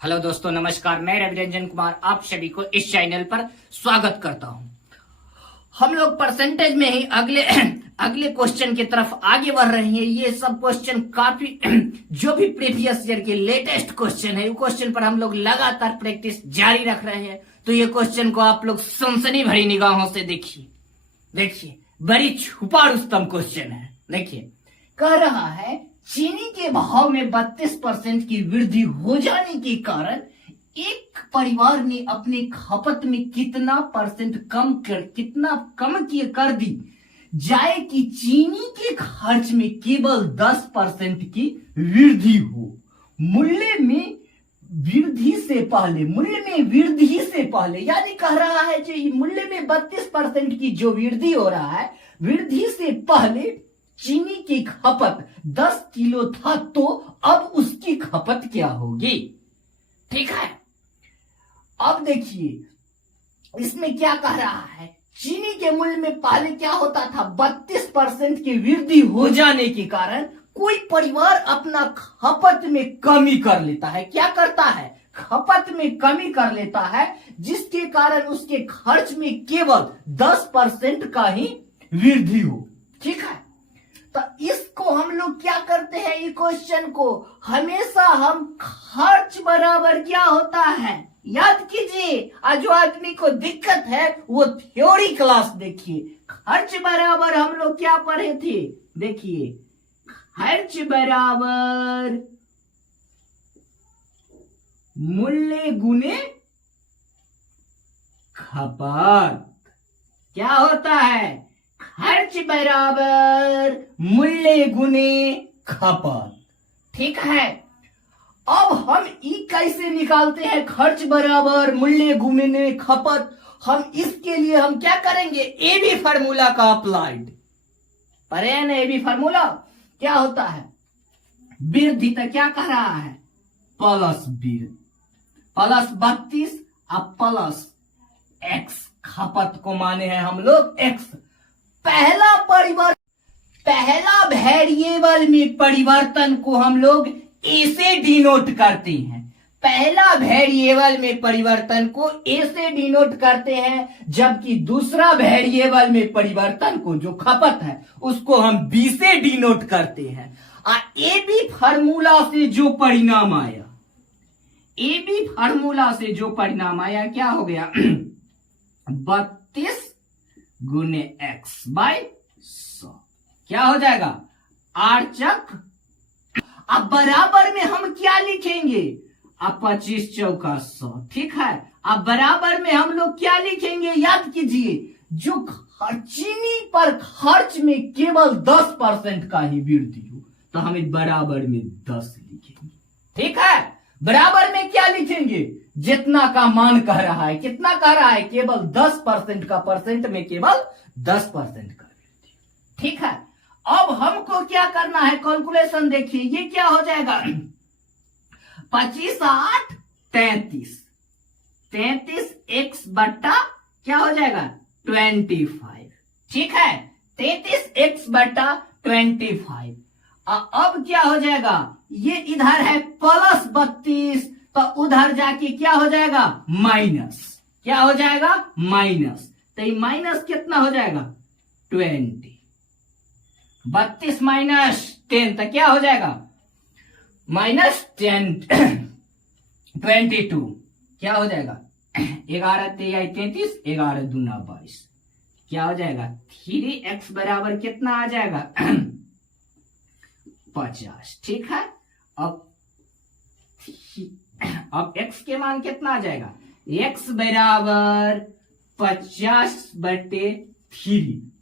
Hello दोस्तों, नमस्कार। मैं रवि रंजन कुमार आप सभी को इस चैनल पर स्वागत करता हूं। हम लोग परसेंटेज में ही अगले अगले क्वेश्चन की तरफ आगे बढ़ रहे हैं। ये सब क्वेश्चन काफी जो भी प्रीवियस ईयर के लेटेस्ट क्वेश्चन है, वो क्वेश्चन पर हम लोग लगातार प्रैक्टिस जारी रख रहे हैं। तो ये क्वेश्चन को आप लोग सनसनी भरी निगाहों से देखिए बड़ी छुपा रुस्तम क्वेश्चन है। देखिए, कह रहा है चीनी के भाव में 32% की वृद्धि हो जाने के कारण एक परिवार ने अपने खपत में कितना कम कर दी जाए कि चीनी के खर्च में केवल 10% की वृद्धि हो। मूल्य में वृद्धि से पहले यानी कह रहा है कि मूल्य में 32% की जो वृद्धि हो रहा है, वृद्धि से पहले चीनी की खपत 10 किलो था, तो अब उसकी खपत क्या होगी। ठीक है, अब देखिए इसमें क्या कह रहा है। चीनी के मूल्य में पहले क्या होता था, 32% की वृद्धि हो जाने के कारण कोई परिवार अपना खपत में कमी कर लेता है। क्या करता है, खपत में कमी कर लेता है, जिसके कारण उसके खर्च में केवल 10% का ही वृद्धि हो। ठीक है, तो इसको हम लोग क्या करते हैं, ये क्वेश्चन को हमेशा हम खर्च बराबर क्या होता है याद कीजिए। आज जो आदमी को दिक्कत है वो थ्योरी क्लास देखिए। खर्च बराबर हम लोग क्या पढ़े थे, देखिए खर्च बराबर मूल्य गुने खपत। क्या होता है, खर्च बराबर मूल्य गुने खपत। ठीक है, अब हम ई कैसे निकालते हैं, खर्च बराबर मूल्य गुने खपत। हम इसके लिए हम क्या करेंगे, ए बी फार्मूला का अप्लाइड। पढ़े हैं ना ए बी फार्मूला। क्या होता है, वृद्धि तो क्या कह रहा है, प्लस वृद्धि प्लस 32 अब प्लस एक्स। खपत को माने हैं हम लोग एक्स। पहला वेरिएबल में परिवर्तन को हम लोग ए से डिनोट करते हैं। पहला वेरिएबल में परिवर्तन को ए से डिनोट करते हैं, जबकि दूसरा वेरिएबल में परिवर्तन को, जो खपत है, उसको हम बी से डिनोट करते हैं। ए बी फार्मूला से जो परिणाम आया, ए बी फार्मूला से जो परिणाम आया क्या हो गया 32 गुने एक्स बाय 100 क्या हो जाएगा, 8 चक। अब बराबर में हम क्या लिखेंगे, अब 25 चौका 100। ठीक है, अब बराबर में हम लोग क्या लिखेंगे, याद कीजिए, जो चीनी पर खर्च में केवल 10% का ही वृद्धि हो, तो हम बराबर में 10 लिखेंगे। ठीक है, बराबर में क्या लिखेंगे, जितना का मान कह रहा है, कितना कह रहा है, केवल 10% का, परसेंट में केवल 10% का वृद्धि। ठीक है, अब हमको क्या करना है, कैलकुलेशन देखिए, ये क्या हो जाएगा 25 8 33 33 एक्स बट्टा क्या हो जाएगा 25। ठीक है, 33 एक्स बट्टा 25। अब क्या हो जाएगा, ये इधर है प्लस 32, तो उधर जाके क्या हो जाएगा माइनस। क्या हो जाएगा माइनस, तो ये माइनस कितना हो जाएगा 20। 32 माइनस 10 तो क्या हो जाएगा -10 22। क्या हो जाएगा 11 3 33, 11 दूना 22। क्या हो जाएगा 3x बराबर कितना आ जाएगा 50। ठीक है, अब x के मान कितना आ जाएगा, x बराबर 50/3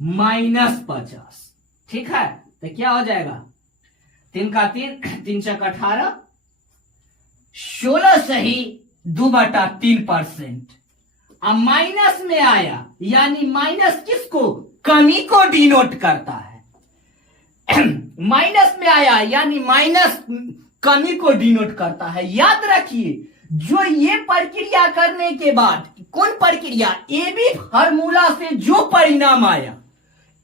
-50। ठीक है, तो क्या हो जाएगा 3 का 3 3 चक 18, 16 सही 2/3%। अब माइनस में आया, यानी माइनस किसको, कमी को डिनोट करता है। माइनस में आया यानी माइनस कमी को डिनोट करता है। याद रखिए, जो ये प्रक्रिया करने के बाद, कौन प्रक्रिया, ए बी फार्मूला से जो परिणाम आया,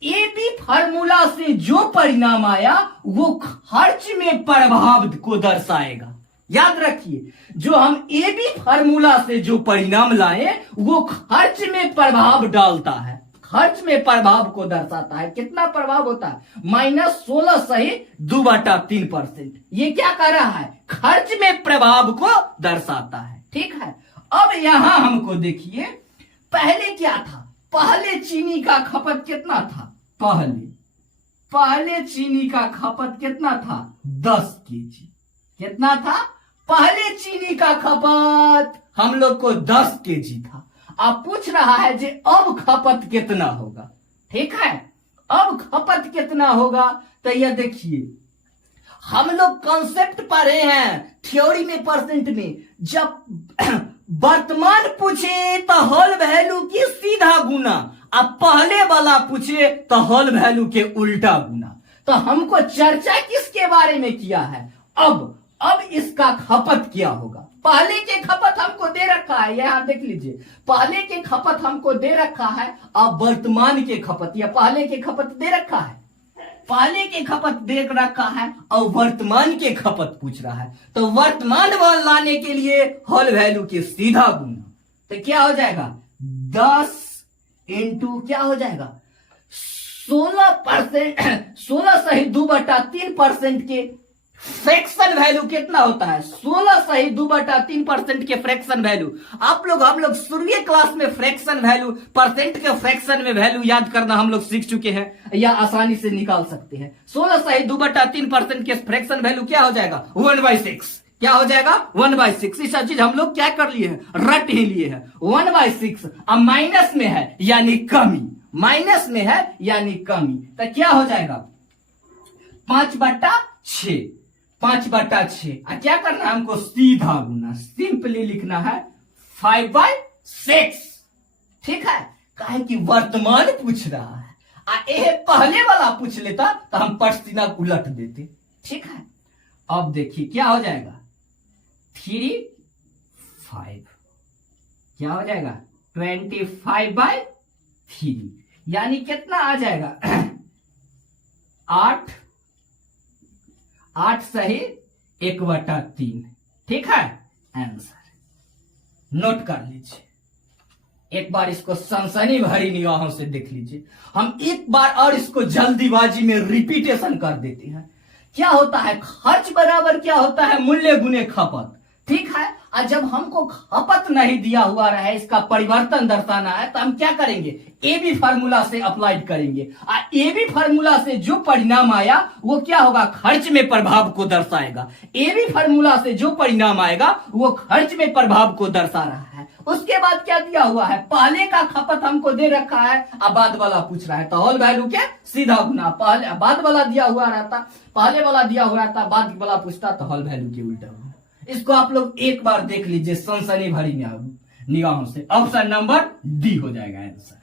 ए बी फार्मूला से जो परिणाम आया वो खर्च में प्रभाव को दर्शाएगा। याद रखिए, जो हम ए बी फार्मूला से जो परिणाम लाए वो खर्च में प्रभाव डालता है, खर्च में प्रभाव को दर्शाता है। कितना प्रभाव होता है? -16 सही 2/3%। ये क्या कर रहा है? खर्च में प्रभाव को दर्शाता है। ठीक है, अब यहां हमको देखिए पहले क्या था, पहले चीनी का खपत कितना था? पहले चीनी का खपत कितना था? 10 केजी। कितना था? पहले चीनी का खपत हम लोग को 10 केजी था। अब पूछ रहा है जे अब खपत कितना होगा। ठीक है, अब खपत कितना होगा? तो यह देखिए हम लोग कॉन्सेप्ट पढ़े हैं थ्योरी में, परसेंट में। जब वर्तमान पूछे तो होल वैल्यू की सीधा गुना, अब पहले वाला पूछे तो होल वैल्यू के उल्टा गुना। तो हमको चर्चा किसके बारे में किया है? अब इसका खपत क्या होगा? पहले के खपत हमको दे रखा है, यहां देख लीजिए, पहले के खपत हमको दे रखा है। अब वर्तमान के खपत या पहले के खपत दे रखा है, पहले के खपत दे रखा है और वर्तमान के खपत पूछ रहा है। तो वर्तमान मान लाने के लिए होल वैल्यू के सीधा गुना, तो क्या हो जाएगा? 10 इंटू क्या हो जाएगा? 16%, 16 सही 2/3% के फ्रैक्शन वैल्यू कितना होता है? 16 सही 2/3% के फ्रैक्शन वैल्यू। हम लोग शुरुए क्लास में फ्रैक्शन वैल्यू, परसेंट के फ्रैक्शन में वैल्यू याद करना हम लोग सीख चुके हैं या आसानी से निकाल सकते हैं। 16 सही 2/3% के फ्रैक्शन वैल्यू क्या हो जाएगा? 1/6। क्या हो जाएगा? 1/6। इस चीज हम लोग क्या कर लिए हैं? रट ही लिए हैं। 1/6 अब माइनस में है यानी कमी, माइनस में है यानी कमी। तो क्या हो जाएगा? 5/6, 5/6। क्या करना है हमको? सीधा गुना, सिंपली लिखना है 5/6। ठीक है, काहे कि वर्तमान पूछ रहा है। ये पहले वाला पूछ लेता तो हम पसीना उलट देते। ठीक है, अब देखिए क्या हो जाएगा? 3, 5 क्या हो जाएगा? 25/3 यानी कितना आ जाएगा? 8 सही 1/3। ठीक है, आंसर नोट कर लीजिए। एक बार इसको सनसनी भरी निगाहों से देख लीजिए। हम एक बार और इसको जल्दीबाजी में रिपीटेशन कर देते हैं। क्या होता है? खर्च बराबर क्या होता है? मूल्य गुने खपत। ठीक है, और जब हमको खपत नहीं दिया हुआ रहे, इसका परिवर्तन दर्शाना है, तो हम क्या करेंगे? ए बी फार्मूला से अप्लाइड करेंगे। और ए बी फार्मूला से जो परिणाम आया वो क्या होगा? खर्च में प्रभाव को दर्शाएगा। ए बी फार्मूला से जो परिणाम आएगा वो खर्च में प्रभाव को दर्शा रहा है। उसके बाद क्या दिया हुआ है? पहले का खपत हमको दे रखा है, अब बाद वाला पूछ रहा है, तो होल वैल्यू के सीधा गुना। पहले बाद वाला दिया हुआ रहता, पहले वाला दिया हुआ रहता, बाद वाला पूछता तो होल वैल्यू के उल्टा। इसको आप लोग एक बार देख लीजिए सनसनी भरी निगाहों से। ऑप्शन नंबर डी हो जाएगा आंसर।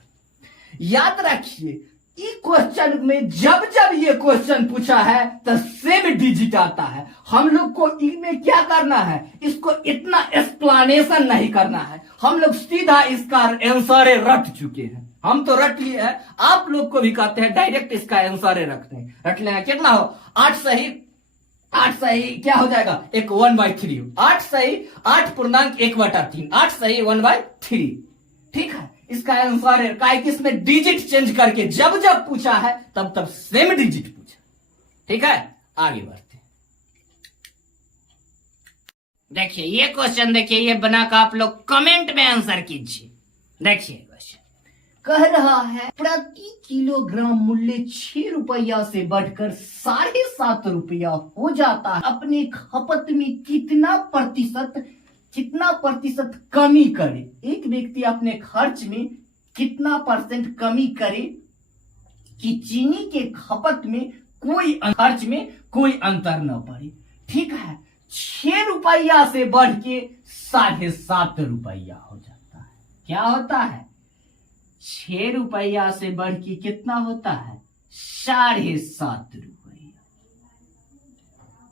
याद रखिए, इस क्वेश्चन में जब ये क्वेश्चन पूछा है तो सेम डिजिट आता है। हम लोग को इनमें क्या करना है? इसको इतना एक्सप्लेनेशन नहीं करना है। हम लोग सीधा इसका आंसर रट चुके हैं। हम तो रट लिए हैं, आप लोग को भी कहते हैं डायरेक्ट इसका आंसर रट लेना। कितना हो? 8 सही क्या हो जाएगा? एक 1/3। 8 सही 8.1/3, 8 सही 1/3। ठीक है, इसका आंसर है। काय कि इसमें डिजिट चेंज करके जब पूछा है तब सेम डिजिट पूछा। ठीक है, आगे बढ़ते। देखिए ये क्वेश्चन, देखिए ये बनाकर आप लोग कमेंट में आंसर कीजिए। देखिए क्वेश्चन कह रहा है प्रति किलोग्राम मूल्य 6 रुपया से बढ़कर 7.5 रुपया हो जाता है। अपने खपत में कितना प्रतिशत कमी करे? एक व्यक्ति अपने खर्च में कितना % कमी करे कि चीनी के खपत में खर्च में कोई अंतर न पड़े। ठीक है, 6 रुपया से बढ़ के 7.5 रुपया हो जाता है। क्या होता है? 6 रुपया से बढ़ के कितना होता है? 7.5 रुपया।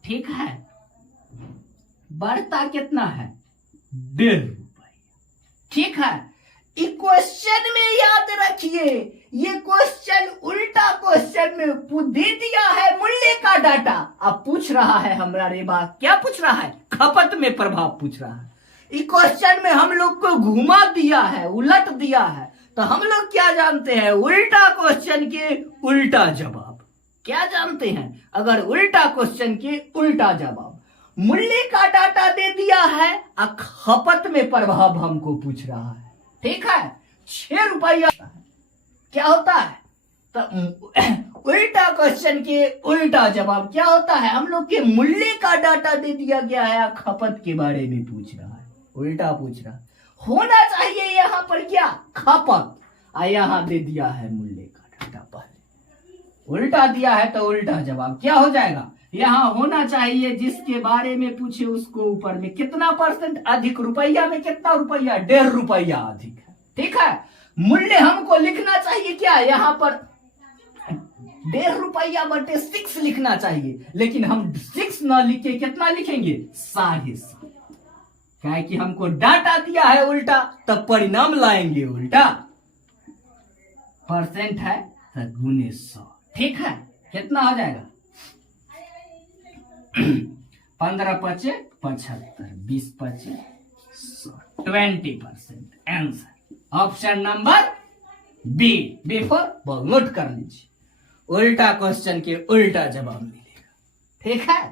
ठीक है, बढ़ता कितना है? 1.5 रुपया। ठीक है, क्वेश्चन में याद रखिए, ये क्वेश्चन उल्टा क्वेश्चन में दे दिया है मूल्य का डाटा। अब पूछ रहा है हमारा रेबा, क्या पूछ रहा है? खपत में प्रभाव पूछ रहा है। इस क्वेश्चन में हम लोग को घुमा दिया है, उलट दिया है, तो हम लोग क्या जानते हैं? उल्टा क्वेश्चन के उल्टा जवाब। क्या जानते हैं? अगर उल्टा क्वेश्चन के उल्टा जवाब, मूल्य का डाटा दे दिया है और खपत में प्रभाव हमको पूछ रहा है, ठीक है, 6 रुपया क्या होता है? तो उल्टा क्वेश्चन के उल्टा जवाब क्या होता है? हम लोग के मूल्य का डाटा दे दिया गया है, खपत के बारे में पूछ रहा है, उल्टा पूछ रहा है। होना चाहिए यहाँ पर क्या? खपत, यहाँ दे दिया है मूल्य का डाटा, पहले उल्टा दिया है तो उल्टा जवाब क्या हो जाएगा? यहाँ होना चाहिए जिसके बारे में पूछे उसको ऊपर में कितना परसेंट अधिक, रुपया में कितना रुपया? 1.5 रुपया अधिक है, ठीक है। मूल्य हमको लिखना चाहिए क्या? यहाँ पर 1.5 रुपया बटे 6 लिखना चाहिए, लेकिन हम 6 ना लिखे कितना लिखेंगे? 7.5। क्या है कि हमको डाटा दिया है उल्टा, तब परिणाम लाएंगे उल्टा। परसेंट है तो गुने 100, ठीक है। कितना हो जाएगा? 15 पचे 75, 20 पचे 100, 20% answer option number B. Before note कर लीजिए, उल्टा क्वेश्चन के उल्टा जवाब मिलेगा, ठीक है।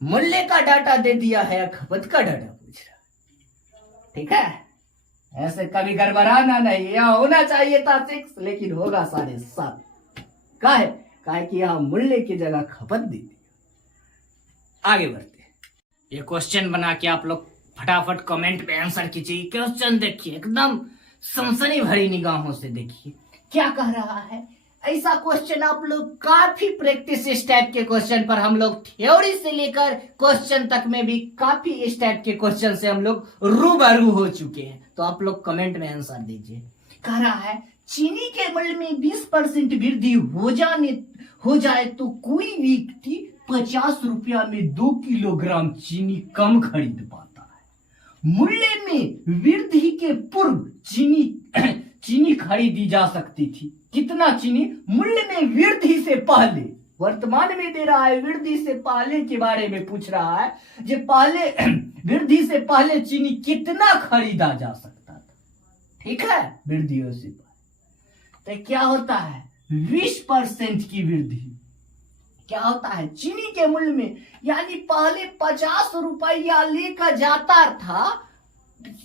मूल्य का डाटा दे दिया है, खपत का डाटा पूछ रहा है, ठीक है। ऐसे कभी गड़बड़ाना नहीं, यहाँ होना चाहिए था 6 लेकिन होगा 7.5। काहे कि यहाँ मूल्य की जगह खपत दी थी। आगे बढ़ते हैं। ये क्वेश्चन बना के आप लोग फटाफट कमेंट पे आंसर कीजिए। क्वेश्चन देखिए, एकदम सनसनी भरी निगाहों से देखिए क्या कह रहा है। ऐसा क्वेश्चन आप लोग काफी प्रैक्टिस, इस टाइप के क्वेश्चन पर हम लोग थ्योरी से लेकर क्वेश्चन तक में भी काफी इस टाइप के क्वेश्चन से हम लोग रूबरू हो चुके हैं। तो आप लोग कमेंट में आंसर दीजिए। कह रहा है चीनी के मूल्य में 20% वृद्धि हो जाए तो कोई व्यक्ति 50 रुपया में 2 किलोग्राम चीनी कम खरीद पाता है। मूल्य में वृद्धि के पूर्व चीनी खरीदी जा सकती थी। कितना चीनी? मूल्य में वृद्धि से पहले, वर्तमान में दे रहा है, वृद्धि से पहले के बारे में पूछ रहा है। जो पहले वृद्धि से पहले चीनी कितना खरीदा जा सकता था, ठीक है, वृद्धियों से पहले। तो क्या होता है? 20% की वृद्धि क्या होता है चीनी के मूल्य में, यानी पहले 50 रुपया लेकर जाता था।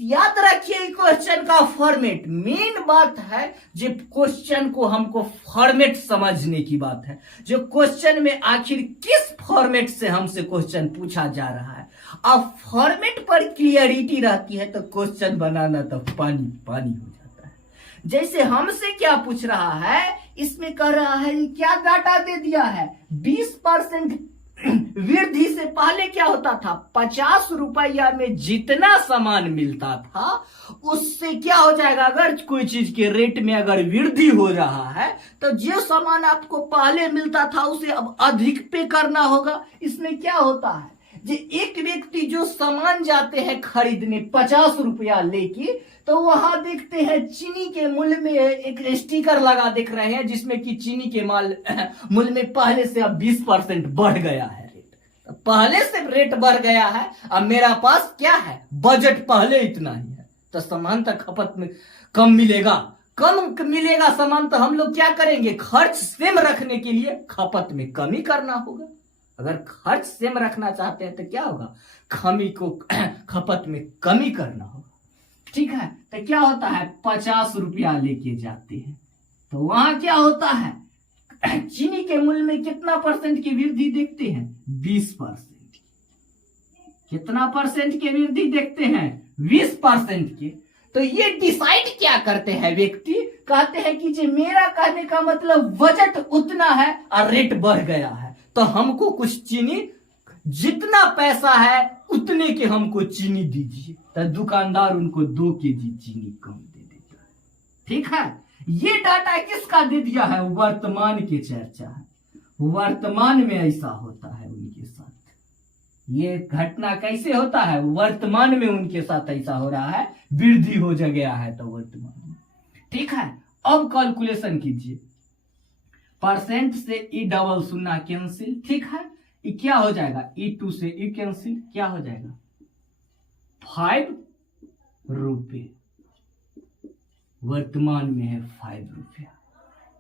याद रखिए क्वेश्चन का फॉर्मेट, मेन बात है जो क्वेश्चन को हमको फॉर्मेट समझने की बात है। जो क्वेश्चन में आखिर किस फॉर्मेट से हमसे क्वेश्चन पूछा जा रहा है, अब फॉर्मेट पर क्लियरिटी रहती है तो क्वेश्चन बनाना तो पानी पानी हो जाता है। जैसे हमसे क्या पूछ रहा है, इसमें कह रहा है क्या डाटा दे दिया है? 20% वृद्धि से पहले क्या होता था? 50 रुपया में जितना सामान मिलता था उससे क्या हो जाएगा? अगर कोई चीज के रेट में अगर वृद्धि हो रहा है तो जो सामान आपको पहले मिलता था उसे अब अधिक पे करना होगा। इसमें क्या होता है, जो एक व्यक्ति जो सामान जाते हैं खरीदने 50 रुपया लेके, तो वहां देखते हैं चीनी के मूल्य में एक स्टिकर लगा दिख रहे हैं जिसमें कि चीनी के मूल्य में पहले से अब 20% बढ़ गया है रेट। पहले से रेट बढ़ गया है, अब मेरा पास क्या है, बजट पहले इतना ही है, तो सामान तक खपत में कम मिलेगा, कम मिलेगा सामान, तो हम लोग क्या करेंगे? खर्च सेम रखने के लिए खपत में कमी करना होगा। अगर खर्च सेम रखना चाहते हैं तो क्या होगा? खपत में कमी करना होगा, ठीक है। तो क्या होता है? 50 रुपया लेके जाते हैं तो वहां क्या होता है? चीनी के मूल्य में कितना परसेंट की वृद्धि देखते हैं? 20%। कितना परसेंट की वृद्धि देखते हैं? 20% की। तो ये डिसाइड क्या करते हैं व्यक्ति? कहते हैं कि जो मेरा कहने का मतलब बजट उतना है और रेट बढ़ गया है, तो हमको कुछ चीनी, जितना पैसा है उतने के हमको चीनी दीजिए। तो दुकानदार उनको 2 केजी चीनी कम दे देता है, ठीक है। ये डाटा किसका दे दिया है? वर्तमान की चर्चा है, वर्तमान में ऐसा होता है उनके साथ। ये घटना कैसे होता है, वर्तमान में उनके साथ ऐसा हो रहा है, वृद्धि हो जा गया है तो वर्तमान में। ठीक है, अब कैलकुलेशन कीजिए। परसेंट से ई डबल शून्य कैंसिल, ठीक है, ये क्या हो जाएगा, E2 से ई कैंसिल, क्या हो जाएगा 5 रुपये, वर्तमान में है 5 रुपया।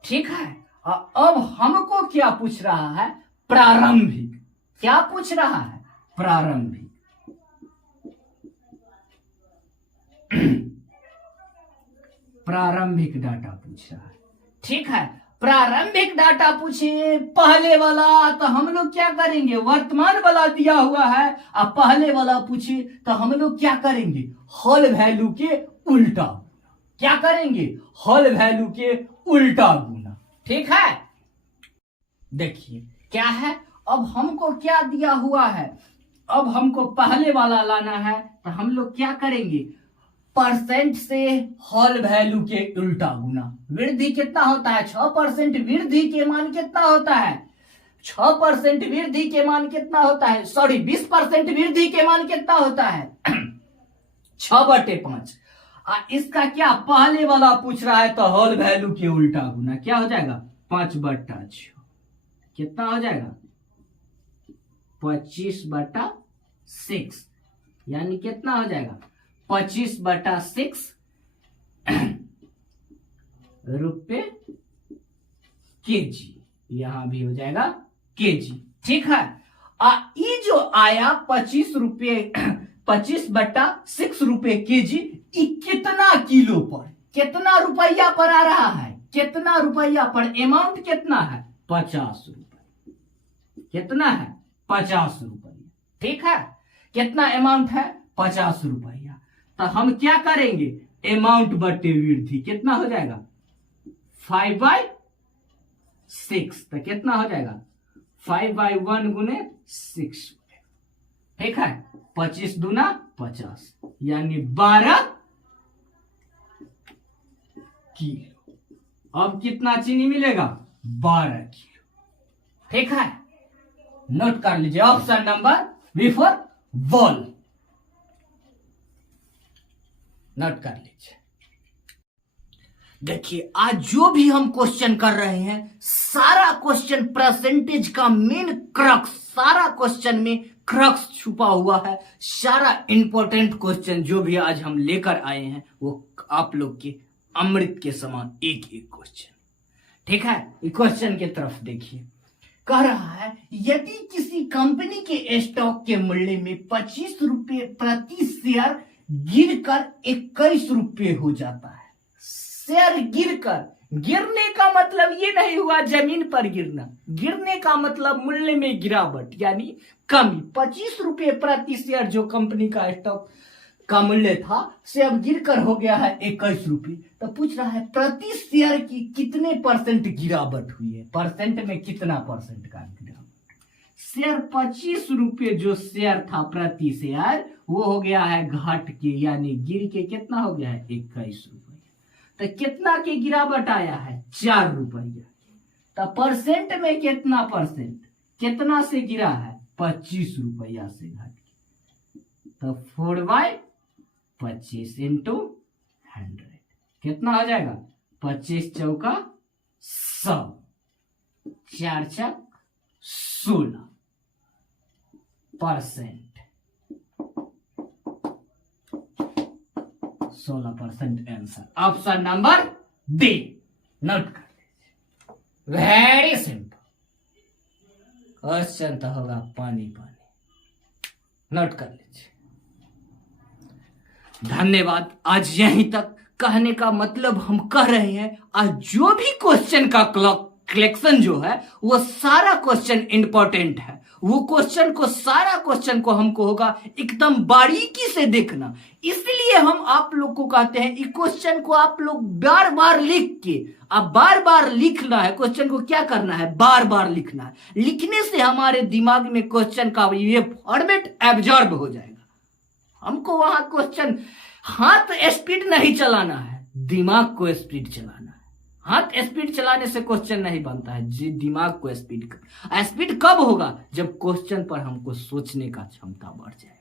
ठीक है, अब हमको क्या पूछ रहा है, प्रारंभिक। क्या पूछ रहा है, प्रारंभिक। प्रारंभिक डाटा पूछ रहा है। ठीक है, प्रारंभिक डाटा पूछे पहले वाला तो हम लोग क्या करेंगे, वर्तमान वाला दिया हुआ है, अब पहले वाला पूछे तो हम लोग क्या करेंगे, होल वैल्यू के उल्टा। क्या करेंगे, होल वैल्यू के उल्टा गुना। ठीक है, देखिए क्या है, अब हमको क्या दिया हुआ है, अब हमको पहले वाला लाना है तो हम लोग क्या करेंगे, परसेंट से होल वैल्यू के उल्टा गुना। वृद्धि कितना होता है, 6%। वृद्धि के मान कितना होता है, 6% वृद्धि के मान कितना होता है, सॉरी 20% वृद्धि के मान कितना होता है 6/5। इसका क्या पहले वाला पूछ रहा है तो होल वैल्यू के उल्टा गुना, क्या हो जाएगा 5/6, कितना हो जाएगा 25/6, यानी कितना हो जाएगा 25/6 रुपए केजी, यहां भी हो जाएगा केजी। ठीक है, ये जो आया 25/6 रुपए केजी, ये कितना किलो पर, कितना रुपया पर आ रहा है, कितना रुपया पर, अमाउंट कितना है 50 रुपए, कितना है 50 रुपया। ठीक है, कितना अमाउंट है 50 रुपया, तो हम क्या करेंगे, अमाउंट बटे वृद्धि, कितना हो जाएगा 5/6, तो कितना हो जाएगा 5/1 गुने 6। ठीक है, 25 दूना 50, यानी 12 किलो। अब कितना चीनी मिलेगा 12 किलो। ठीक है, नोट कर लीजिए, option number B for ball, note कर लीजिए। देखिए आज जो भी हम क्वेश्चन कर रहे हैं, सारा क्वेश्चन परसेंटेज का मेन क्रक्स, सारा क्वेश्चन में क्रक्स छुपा हुआ है। सारा इंपॉर्टेंट क्वेश्चन जो भी आज हम लेकर आए हैं वो आप लोग के अमृत के समान एक एक क्वेश्चन। ठीक है, ये क्वेश्चन की तरफ देखिए, कह रहा है यदि किसी कंपनी के स्टॉक के मूल्य में 25 रुपये प्रति शेयर गिरकर 21 रुपये हो जाता है। शेयर गिरकर, गिरने का मतलब ये नहीं हुआ जमीन पर गिरना, गिरने का मतलब मूल्य में गिरावट यानी कमी। 25 रुपये प्रति शेयर जो कंपनी का स्टॉक का मूल्य था से अब गिरकर हो गया है 21 रुपये। तो पूछ रहा है प्रति शेयर की कितने परसेंट गिरावट हुई है, परसेंट में कितना परसेंट का गिरावट। शेयर 25 रुपये जो शेयर था प्रति शेयर वो हो गया है घट के, यानी गिर के कितना हो गया है 21 रुपये। तो कितना की गिरावट आया है 4 रुपया। तो परसेंट में कितना परसेंट, कितना से गिरा है 25 रुपया से घट के। तो 4/25 × 100 कितना हो जाएगा 25 चौका 100, 4 छक 16%, 16% answer, option number D. Note कर लीजिए, वेरी सिंपल क्वेश्चन तो होगा पानी पानी। नोट कर लीजिए, धन्यवाद। आज यहीं तक कहने का मतलब हम कह रहे हैं आज जो भी क्वेश्चन का कलेक्शन जो है वो सारा क्वेश्चन इंपॉर्टेंट है। वो क्वेश्चन को, सारा क्वेश्चन को हमको होगा एकदम बारीकी से देखना। इसलिए हम आप लोग को कहते हैं इस क्वेश्चन को आप लोग बार बार लिख के, अब बार बार लिखना है क्वेश्चन को, क्या करना है बार बार लिखना है। लिखने से हमारे दिमाग में क्वेश्चन का ये फॉर्मेट एब्जॉर्ब हो जाएगा। हमको वहां क्वेश्चन हाथ स्पीड नहीं चलाना है, दिमाग को स्पीड चलाना है। हाथ स्पीड चलाने से क्वेश्चन नहीं बनता है, जी दिमाग को स्पीड कब होगा, जब क्वेश्चन पर हमको सोचने का क्षमता बढ़ जाएगा।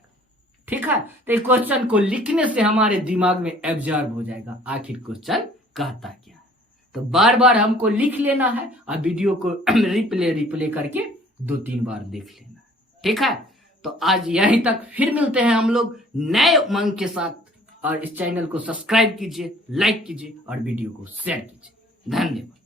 ठीक है, तो इस क्वेश्चन को लिखने से हमारे दिमाग में एब्जॉर्ब हो जाएगा आखिर क्वेश्चन कहता क्या है। तो बार बार हमको लिख लेना है और वीडियो को रिप्ले करके 2-3 बार देख लेना है। ठीक है, तो आज यहीं तक, फिर मिलते हैं हम लोग नए उमंग के साथ। और इस चैनल को सब्सक्राइब कीजिए, लाइक कीजिए और वीडियो को शेयर कीजिए। धन्यवाद।